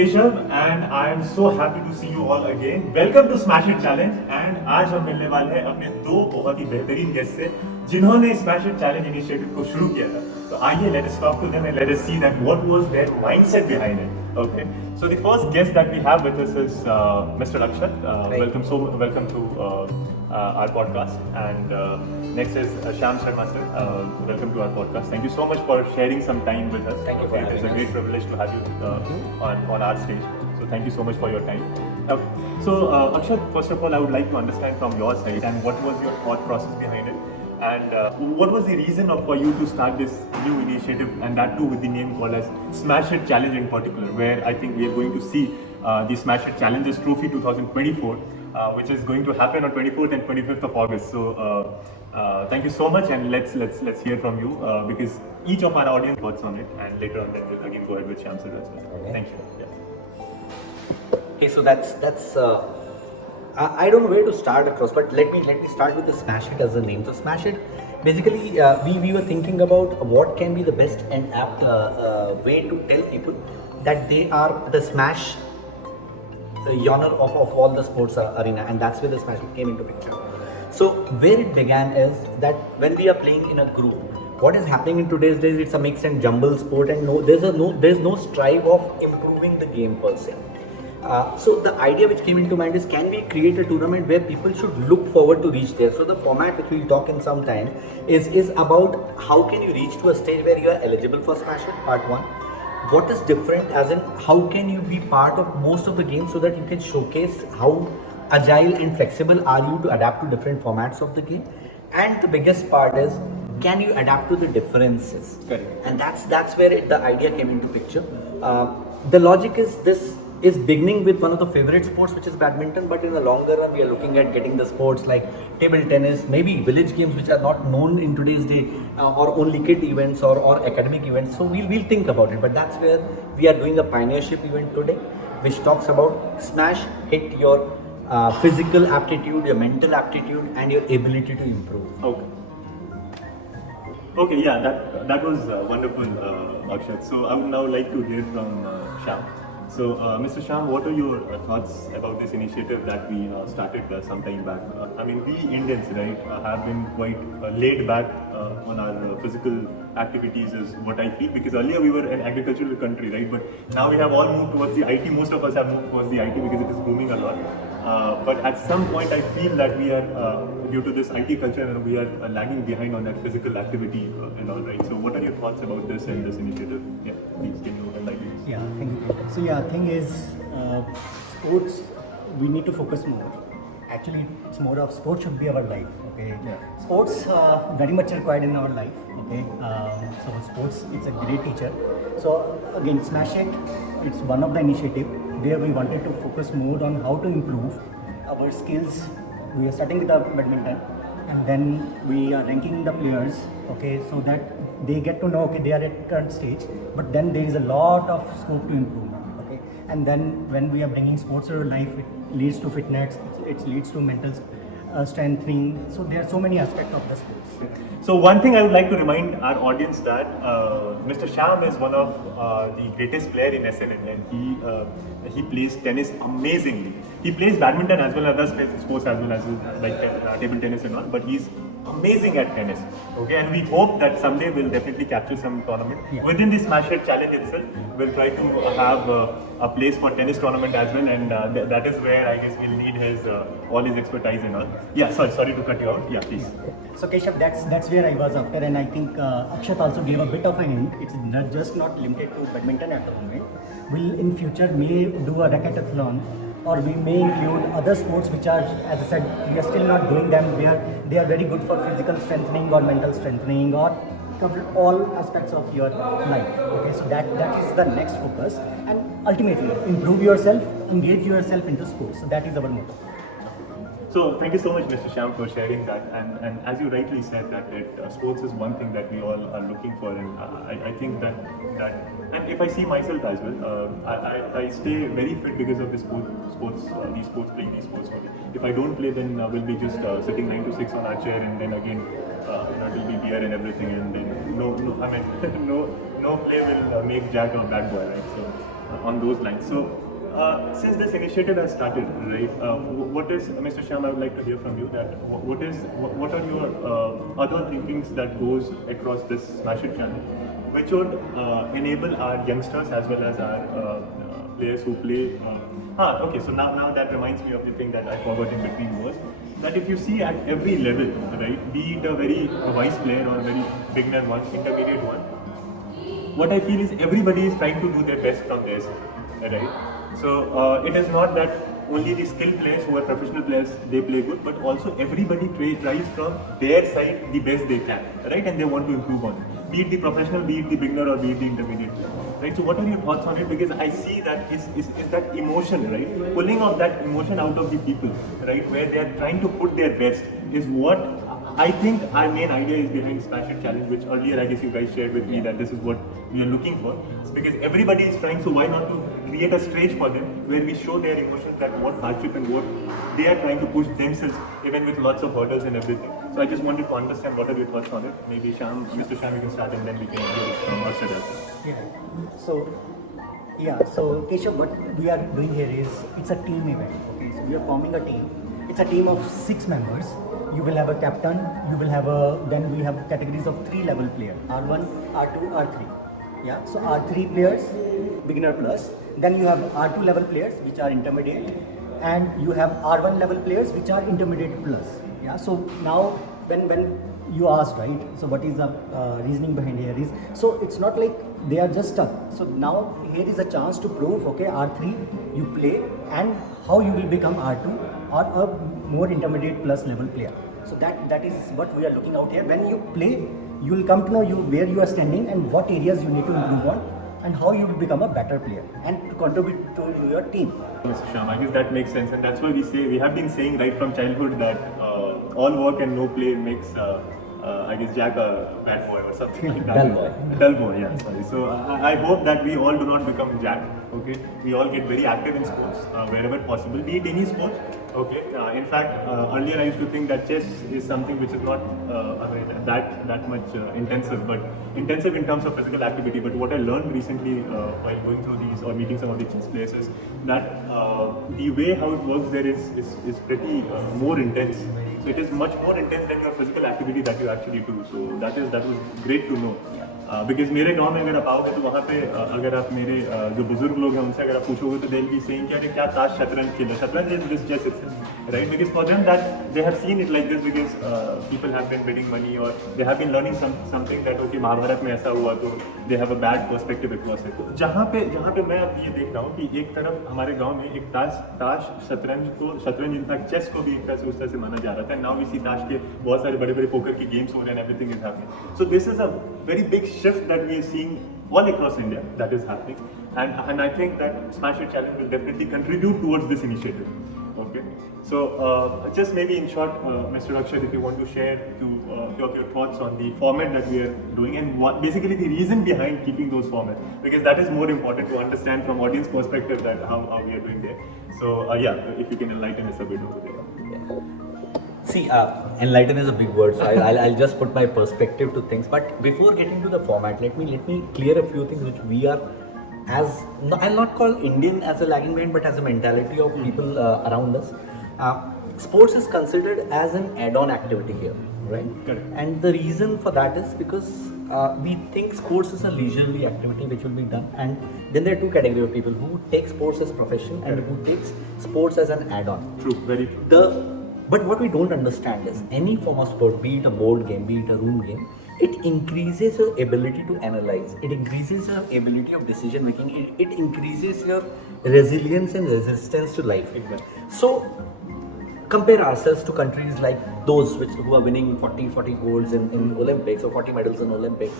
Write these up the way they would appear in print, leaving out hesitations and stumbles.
Keshav and I am so happy to see you all again. Welcome to SmasHit Challenge and आज हम मिलने वाले हैं अपने दो बहुत ही बेहतरीन गेस्ट से जिन्होंने SmasHit Challenge Initiative को शुरू किया था. तो आइए let us talk to them and let us see that what was their mindset behind it. Okay. So the first guest that we have with us is Mr. Akshat. Welcome to our podcast. And next is Shyam Sharma sir. Welcome to our podcast. Thank you so much for sharing some time with us. Thank you for having us. It's a great privilege to have you on our stage. So thank you so much for your time. So Akshat, first of all, I would like to understand from your side and what was your thought process behind it. And what was the reason for you to start this new initiative, and that too with the name called as SmasHit Challenge in particular, where I think we are going to see the SmasHit Challengers Trophy 2024, which is going to happen on 24th and 25th of August. So thank you so much, and let's hear from you because each of our audience thoughts on it, and later on then we'll again go ahead with Shyam sir as well. Okay. Thank you. Yeah. Okay, so that's I don't know where to start across, but let me start with the SmasHit as a name. So SmasHit, basically, we were thinking about what can be the best and apt way to tell people that they are the smash genre of all the sports arena, and that's where the SmasHit came into picture. So where it began is that when we are playing in a group, what is happening in today's days, it's a mix and jumble sport, and there's no strive of improving the game per se. So the idea which came into mind is, can we create a tournament where people should look forward to reach there? So the format which we'll talk in some time is about how can you reach to a stage where you are eligible for SmasHit, part one. What is different, as in how can you be part of most of the games so that you can showcase how agile and flexible are you to adapt to different formats of the game. And the biggest part is, can you adapt to the differences? Correct. And that's where the idea came into picture. The logic is this is beginning with one of the favorite sports, which is badminton, but in the longer run we are looking at getting the sports like table tennis, maybe village games which are not known in today's day, or only kid events or academic events. So we'll think about it, but that's where we are doing a pioneership event today, which talks about smash hit your physical aptitude, your mental aptitude, and your ability to improve. Okay, yeah, that was wonderful, Akshat. So I would now like to hear from Shyam. So, Mr. Shyam, what are your thoughts about this initiative that we started some time back? I mean, we Indians, right, have been quite laid back on our physical activities is what I feel, because earlier we were an agricultural country, right, but now we have all moved towards the IT. Most of us have moved towards the IT because it is booming a lot. But at some point I feel that we are, due to this IT culture, we are lagging behind on that physical activity and all, right? So what are your thoughts about this and this initiative? Yeah, please can you enlighten us? Yeah, thank you. So yeah, thing is, sports, we need to focus more. Actually, it's more of sports should be our life. Okay. Yeah. Sports very much required in our life. Okay. So sports, it's a great teacher. So again, SmasHit, it's one of the initiative where we wanted to focus more on how to improve our skills. We are starting with the badminton, and then we are ranking the players. Okay, so that they get to know, okay, they are at current stage, but then there is a lot of scope to improvement. Okay, and then when we are bringing sports to our life, it leads to fitness, it leads to mental strengthening. So there are so many aspects of the sports. So one thing I would like to remind our audience that Mr. Shyam is one of the greatest player in SNN, and he plays tennis amazingly. He plays badminton as well as other sports as well as like table tennis and all, but he's amazing at tennis. Okay, and we hope that someday we'll definitely capture some tournament. Yeah. Within the SmasHit Challenge itself, we'll try to have a place for tennis tournament as well, and that is where I guess we'll need his all his expertise and all. Yeah, sorry to cut you out. Yeah, please. So Keshav, that's where I was after, and I think Akshat also gave a bit of a hint. It's not limited to badminton at the moment. We'll in future may do a racquethathlon, or we may include other sports which are, as I said, we are still not doing them. They are very good for physical strengthening or mental strengthening, or cover all aspects of your life. Okay, so that is the next focus, and ultimately improve yourself, engage yourself into sports. So that is our motto. So thank you so much, Mr. Shyam, for sharing that. And as you rightly said, that sports is one thing that we all are looking for, and I think that and if I see myself as well, I stay very fit because of these sports playing these sports. If I don't play, then we'll be just sitting 9 to 6 on our chair, and then again it will be beer and everything, and then no play will make jack or bad boy, right? So on those lines. So, since this initiative has started, right? What is, Mr. Shyam? I would like to hear from you. That what are your other thinkings that goes across this SmasHit channel, which would enable our youngsters as well as our players who play. Okay. So now that reminds me of the thing that I forgot in between was that if you see at every level, right, be it a very wise player or a very beginner one, intermediate one, what I feel is everybody is trying to do their best from their side, right? So it is not that only the skilled players who are professional players they play good, but also everybody tries from their side the best they can, right? And they want to improve on it. Be it the professional, be it the beginner, or be it the intermediate player, right? So what are your thoughts on it? Because I see that is that emotion, right? Pulling of that emotion out of the people, right? Where they are trying to put their best is what I think our main idea is behind SmasHit Challenge, which earlier I guess you guys shared with me that this is what we are looking for. It's because everybody is trying, so why not to create a stage for them where we show their emotions, that what hardship and what they are trying to push themselves, even with lots of hurdles and everything. So I just wanted to understand what are your thoughts on it. Maybe Shyam, Mr. Shyam, you can start and then we can hear it from Arshad as well. So Keshav, what we are doing here is it's a team event. Okay, so we are forming a team. It's a team of 6 members. You will have a captain. You will have then we have categories of 3 level player: R1, R2, R3. Yeah. So R3 players, beginner plus. Then you have R2 level players, which are intermediate, and you have R1 level players, which are intermediate plus. Yeah. So now when you asked, right? So what is the reasoning behind here is, so it's not like they are just stuck. So now here is a chance to prove, okay, R3 you play and how you will become R2 or a more intermediate plus level player. So that is what we are looking out here. When you play, you will come to know where you are standing and what areas you need to improve on and how you will become a better player and to contribute to your team. Mr. Shyam, I guess that makes sense, and that's why we have been saying right from childhood that all work and no play makes I guess Jack a bad boy or something like that. Dull boy, yeah, sorry. So I hope that we all do not become Jack, okay? We all get very active in sports wherever possible, be it any sport, okay? In fact, earlier I used to think that chess is something which is not that much intensive, but intensive in terms of physical activity. But what I learned recently while going through these or meeting some of the chess players is that the way how it works there is pretty more intense. So it is much more intense than your physical activity that you actually do. So that was great to know. Because मेरे गांव में अगर आप आओगे तो वहाँ पे अगर आप मेरे जो बुजुर्ग लोग हैं उनसे अगर आप पूछोगे तो they'll be saying कि क्या ताश शतरंज खेलो. शतरंज is this chess itself, right? Because for them that they have seen it like this because people have been betting money or they have been learning something that okay Mahabharat में ऐसा हुआ तो they have a bad perspective across it. तो जहाँ पे मैं अब ये देख रहा हूँ कि एक तरफ हमारे गांव में एक ताश शतरंज इनफैक्ट चेस को भी एक तरह से उस तरह से माना जा रहा था. Now we see ताश के बहुत सारे बड़े पोकर के गेम्स हो रहे हैं and everything is happening. So this is a very big shift that we are seeing all across India that is happening, and I think that SmasHit Challenge will definitely contribute towards this initiative. Okay, so just maybe in short, Mr. Akshat, if you want to share your thoughts on the format that we are doing and what basically the reason behind keeping those formats, because that is more important to understand from audience perspective that how we are doing there. So if you can enlighten us a bit over there. Yeah. See, enlighten is a big word, so I'll just put my perspective to things. But before getting to the format, let me clear a few things which we are, I'll not call Indian as a lagging behind, but as a mentality of people around us. Sports is considered as an add-on activity here, right? Correct. And the reason for that is because we think sports is a leisurely activity which will be done, and then there are 2 categories of people who take sports as profession and who takes sports as an add-on. True, very true. But what we don't understand is any form of sport, be it a board game, be it a room game, it increases your ability to analyze, it increases your ability of decision making, it increases your resilience and resistance to life. Exactly. So compare ourselves to countries like those who are winning 40 golds in Olympics or 40 medals in Olympics.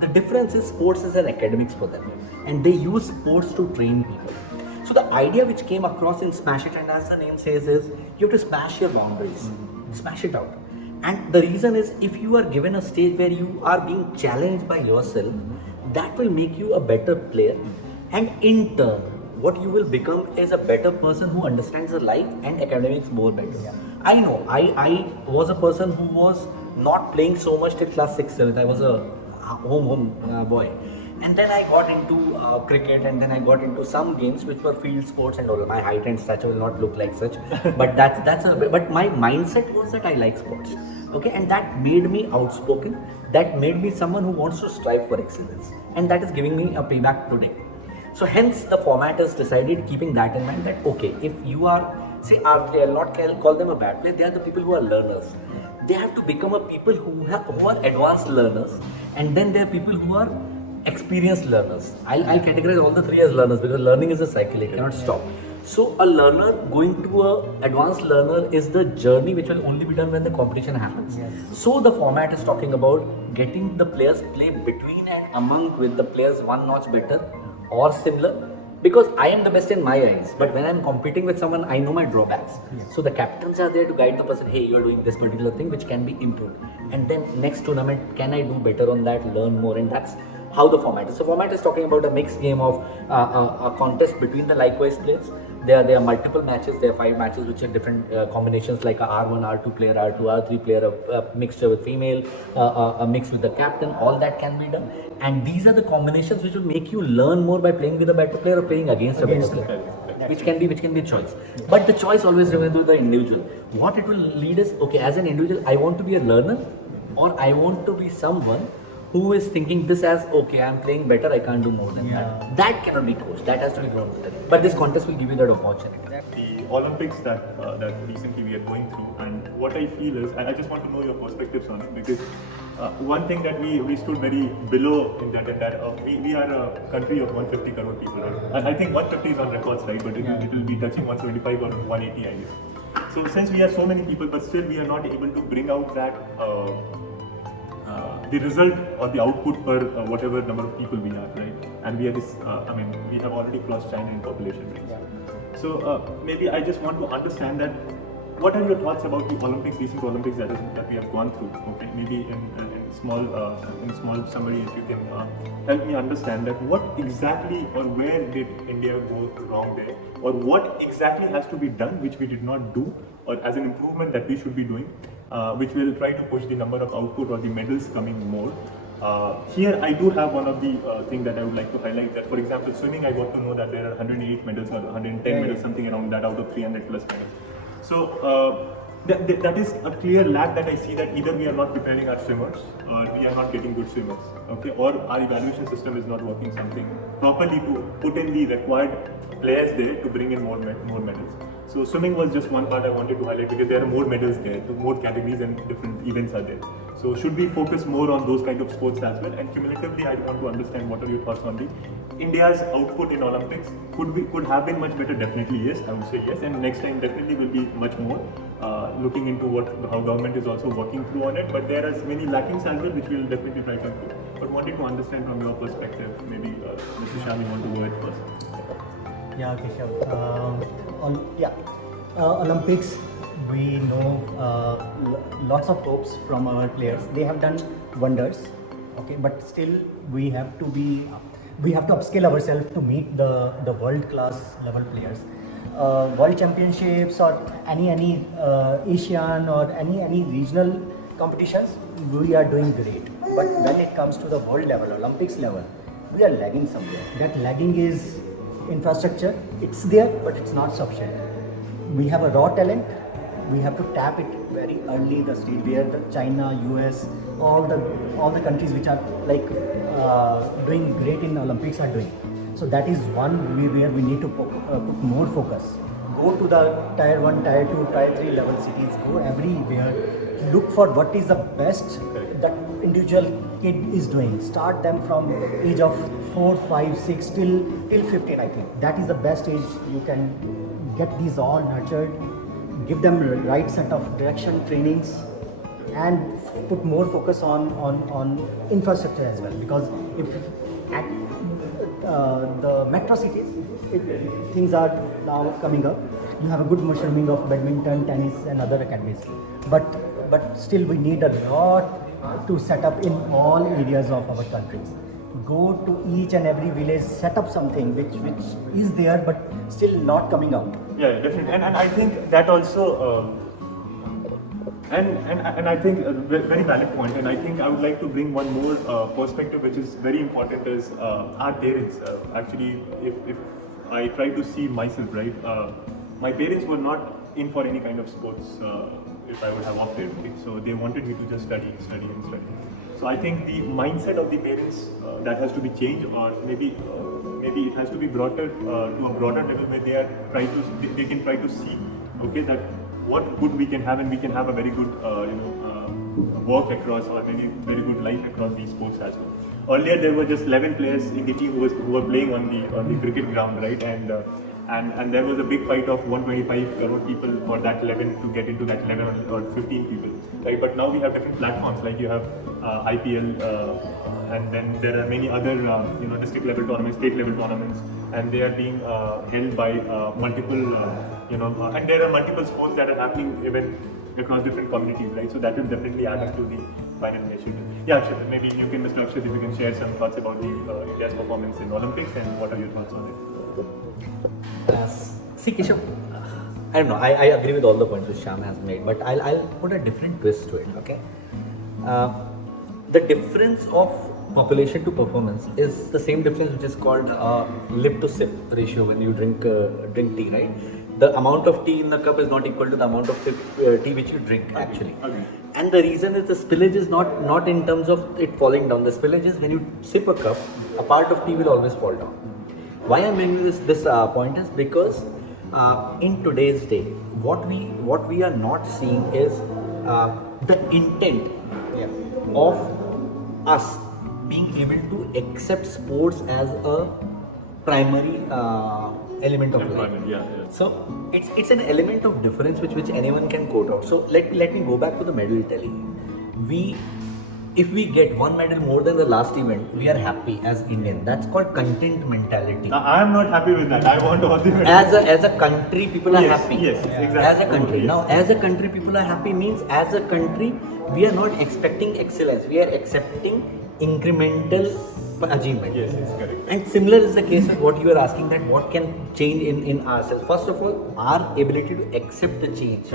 The difference is sports is an academics for them, and they use sports to train people. So the idea which came across in SmasHit, and as the name says, is you have to smash your boundaries, smash it out. And the reason is, if you are given a stage where you are being challenged by yourself, that will make you a better player. And in turn, what you will become is a better person who understands the life and academics more better. Yeah. I know, I was a person who was not playing so much till class 6th, 7th. I was a home boy. And then I got into cricket, and then I got into some games which were field sports and all. My height and stature will not look like such, but but my mindset was that I like sports. Okay, and that made me outspoken. That made me someone who wants to strive for excellence, and that is giving me a payback today. So hence the format is decided keeping that in mind that okay, if you are, say, I'll not call them a bad player, they are the people who are learners. They have to become a people who are advanced learners, and then there are people who are experienced learners. I'll categorize all the three as learners because learning is a cycle, it cannot stop. So a learner going to a advanced learner is the journey which will only be done when the competition happens. Yes. So the format is talking about getting the players play between and among with the players one notch better or similar, because I am the best in my eyes, but when I'm competing with someone, I know my drawbacks. Yes. So the captains are there to guide the person, hey, you're doing this particular thing which can be improved, and then next tournament, can I do better on that, learn more, and that's how the format is. So format is talking about a mixed game of a contest between the likewise players. There are multiple matches. There are 5 matches which are different combinations, like a R1, R2 player, R2, R3 player, a mixture with female, a mix with the captain. All that can be done. And these are the combinations which will make you learn more by playing with a better player or playing against a better player, which can be a choice. But the choice always remains with the individual. What it will lead is, okay, as an individual, I want to be a learner, or I want to be someone who is thinking this as, okay, I'm playing better, I can't do more than that. That cannot be coached. That has to be grown with it. But this contest will give you that opportunity. The Olympics that recently we are going through, and what I feel is, and I just want to know your perspectives on it, because one thing that we stood very below in that we are a country of 150 crore people, right? I think 150 is on records, right? But it will be touching 175 or 180, I guess. So since we are so many people, but still we are not able to bring out that the result or the output per whatever number of people we are, right? And we are this, we have already crossed China in population range. So maybe I just want to understand that, what are your thoughts about the Olympics, recent Olympics that we have gone through? Okay, maybe in small summary, if you can help me understand that what exactly or where did India go wrong there, or what exactly has to be done which we did not do, or as an improvement that we should be doing, which will try to push the number of output or the medals coming more. Here I do have one of the things that I would like to highlight, that for example swimming, I got to know that there are 108 medals or 110 medals, something around that, out of 300 plus medals. So that is a clear lack that I see, that either we are not preparing our swimmers, or we are not getting good swimmers, okay, or our evaluation system is not working something properly to put in the required players there to bring in more medals. So swimming was just one part I wanted to highlight, because there are more medals there, more categories and different events are there. So should we focus more on those kind of sports as well? And cumulatively, I want to understand what are your thoughts on the India's output in Olympics. Could have been much better? Definitely yes, I would say yes. And next time definitely will be much more looking into how government is also working through on it. But there are many lackings as well, which we will definitely try to improve. But wanted to understand from your perspective, maybe Mr. Shah, you want to go ahead first. Yeah, okay, sure. Olympics, we know lots of hopes from our players. They have done wonders, okay, but still we have to upscale ourselves to meet the world class level players. World championships or any Asian or any regional competitions, we are doing great. But when it comes to the world level, Olympics level, we are lagging somewhere. That lagging is infrastructure. It's there, but it's not sufficient. We have a raw talent. We have to tap it very early in the stage, where the China, US, all the countries which are like doing great in Olympics are doing. So that is one where we need to put more focus. Go to the tier 1, tier 2, tier 3 level cities. Go everywhere. Look for what is the best that individual kid is doing. Start them from age of 4, 5, 6 till 15. I think that is the best age you can get these all nurtured. Give them the right set of direction trainings, and put more focus on infrastructure as well. Because if at the metro cities, things are now coming up. You have a good mushrooming of badminton, tennis, and other academies. But still, we need a lot to set up in all areas of our countries. Go to each and every village, set up something which is there but still not coming out. Yeah, definitely. And I think that also And I think very valid point, and I think I would like to bring one more perspective which is very important is our parents. Actually, if I try to see myself, right, my parents were not in for any kind of sports if I would have opted. Okay? So they wanted me to just study. So I think the mindset of the parents that has to be changed, or maybe it has to be brought to a broader level where they are trying to they can try to see, okay, that what good we can have, and we can have a very good work across, or maybe very good life across these sports as well. Earlier there were just 11 players in the team who were playing on the cricket ground, right? And there was a big fight of 125 crore people for that 11 to get into that 11 or 15 people, right? But now we have different platforms, like you have IPL, and then there are many other district level tournaments, state level tournaments, and they are being held by multiple and there are multiple sports that are happening even across different communities, right? So that will definitely add up to the final initiative. Yeah, Akshit, maybe you can, Mr. Akshit, if you can share some thoughts about the India's performance in Olympics, and what are your thoughts on it? See, Keshav, I don't know. I agree with all the points which Shyam has made, but I'll put a different twist to it. Okay, the difference of population to performance is the same difference which is called lip to sip ratio when you drink tea, right? The amount of tea in the cup is not equal to the amount of tea which you drink actually. Okay. And the reason is the spillage is not in terms of it falling down. The spillage is when you sip a cup, a part of tea will always fall down. Why I'm making this point is because in today's day, what we are not seeing is the intent of us being able to accept sports as a primary element of life. So it's an element of difference which anyone can quote out. So let me go back to the medal tally. If we get one medal more than the last event, we are happy as Indian. That's called content mentality. I am not happy with that. I want all the medals. As a country, people are happy. Yes, exactly. As a country. Now, as a country, people are happy means as a country, we are not expecting excellence. We are accepting incremental achievement. Yes, correct. And similar is the case with what you are asking, that what can change in ourselves. First of all, our ability to accept the change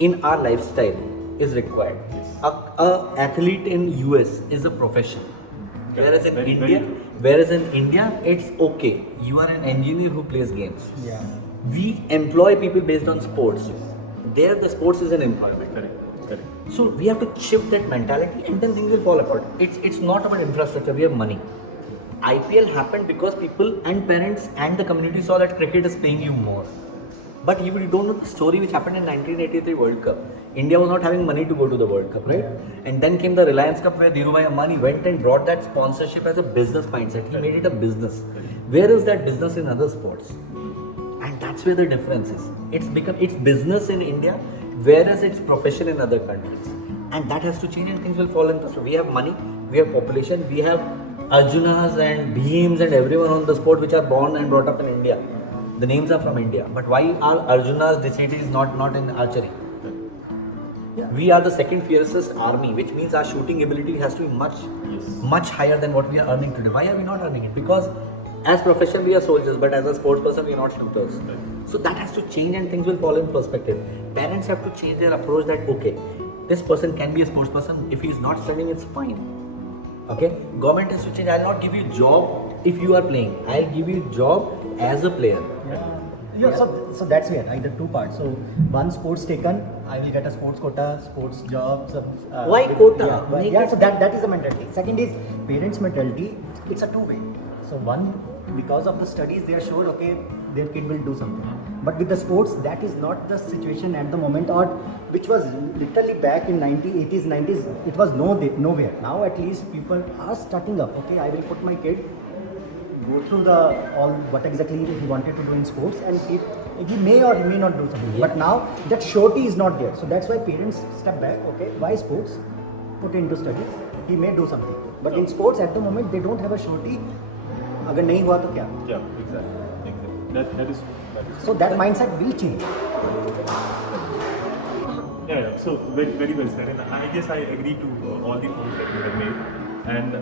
in our lifestyle is required. Yes. A athlete in US is a profession. Whereas in India, it's okay. You are an engineer who plays games. Yeah. We employ people based on sports. There, the sports is an employment. Correct. So we have to shift that mentality, and then things will fall apart. It's not about infrastructure. We have money. IPL happened because people and parents and the community saw that cricket is paying you more. But you don't know the story which happened in 1983 World Cup. India was not having money to go to the World Cup, right? And then came the Reliance Cup where Dhirubhai Ambani went and brought that sponsorship as a business mindset. He made it a business. Where is that business in other sports? And that's where the difference is. It's business in India, whereas it's profession in other countries. And that has to change, and things will fall into. So we have money, we have population, we have Arjunas and Bhims and everyone on the sport which are born and brought up in India. The names are from India, but why are Arjuna's city is not in archery? Yeah. We are the second fiercest army, which means our shooting ability has to be much higher than what we are earning today. Why are we not earning it? Because as profession we are soldiers, but as a sports person we are not shooters. Right. So that has to change, and things will fall in perspective. Parents have to change their approach that okay, this person can be a sports person. If he is not studying, it's fine. Okay, government has to change. I'll not give you job if you are playing. I'll give you job as a player. Yeah. So that's where either two parts. So one, sports taken, I will get a sports quota, sports job. Why quota? So that is the mentality. Second is parents' mentality. It's a two-way. So one, because of the studies, they are sure okay, their kid will do something. But with the sports, that is not the situation at the moment, or which was literally back in 80s, 90s. It was nowhere. Now at least people are starting up. Okay, I will put my kid go through what exactly he wanted to do in sports, and he may or he may not do something. But now that surety is not there. So that's why parents step back. Okay, why sports? Put into studies. He may do something. But in sports at the moment they don't have a surety. अगर नहीं हुआ तो क्या? Yeah, exactly. That is. So that mindset will change. Yeah. So very, very well said, and I guess I agree to all the points that you have made. And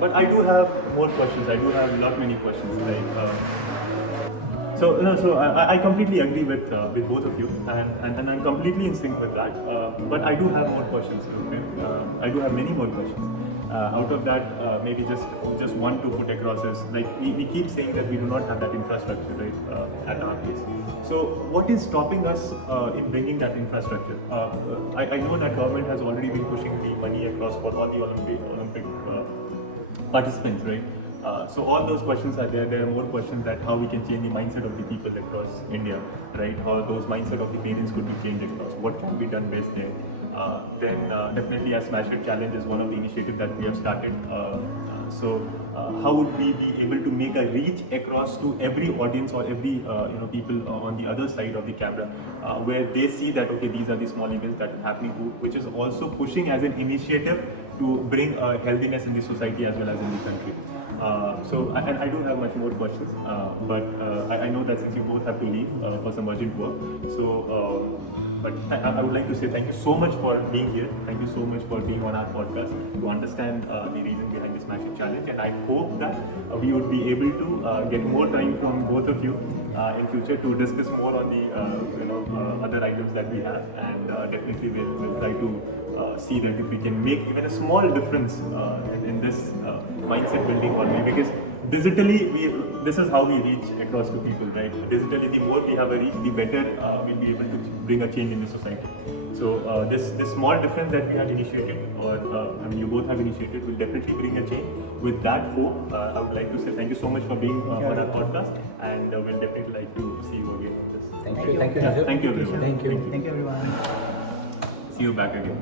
but I do have more questions. I do have many questions. Like So I completely agree with both of you, and I'm completely in sync with that. But I do have more questions. Okay? I do have many more questions. Out of that, maybe just one to put across is like we keep saying that we do not have that infrastructure, right, at our place. So what is stopping us in bringing that infrastructure? I know that government has already been pushing the money across for all the Olympic participants, right? So all those questions are there. There are more questions that how we can change the mindset of the people across India, right? How those mindset of the parents could be changed across. What can be done best there? Then definitely as SmasHit Challenge is one of the initiatives that we have started. How would we be able to make a reach across to every audience or every people on the other side of the camera, where they see that okay, these are the small events that are happening, which is also pushing as an initiative to bring healthiness in the society as well as in the country. And I do have much more questions, but I know that since you both have to leave for some urgent work, but I would like to say thank you so much for being here. Thank you so much for being on our podcast to understand the reason behind this SmasHit Challenge, and I hope that we would be able to get more time from both of you in future to discuss more on the other items that we have, and definitely we'll try to see that if we can make even a small difference in this mindset building already, because digitally this is how we reach across to people, right? Digitally, the more we have a reach, the better we'll be able to bring a change in the society. So this small difference that we have initiated, or you both have initiated, will definitely bring a change. With that hope, I would like to say thank you so much for being on our podcast, and we'll definitely like to see you again on this. Thank you. Thank you, Najib. Thank you, everyone. Thank you. Thank you, everyone. See you back again.